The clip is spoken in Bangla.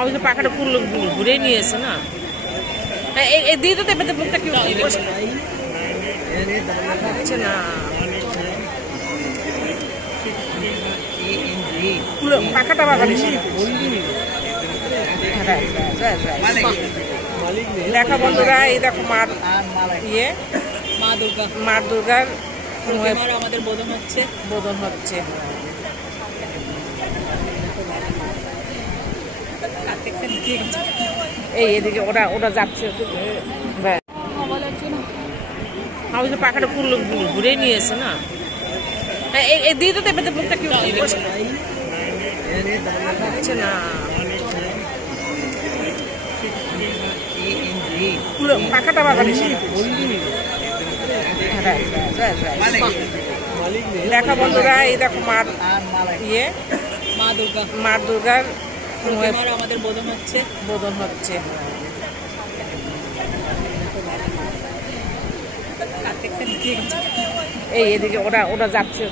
আমি তো পাখাটা পুরো ঘুরে নিয়ে এসে না দিয়ে তো দেবে মুখটা কি হচ্ছে না পুরো পাখাটা বাগানে দেখো বন্ধুরা এই দেখো মার ইয়ে মা দুর্গার আমাদের বোধন হচ্ছে এই এদিকে ওরা যাচ্ছে আমি তো পাখাটা পুরো ঘুরে নিয়ে এসে না দিয়ে তো দেবে মুখটা কি হচ্ছে না পুরো পাখাটা বাগানে দেখো বন্ধুরা এই দেখো মার ইয়ে মা দুর্গার আমাদের বোধন হচ্ছে এই এদিকে ওরা যাচ্ছে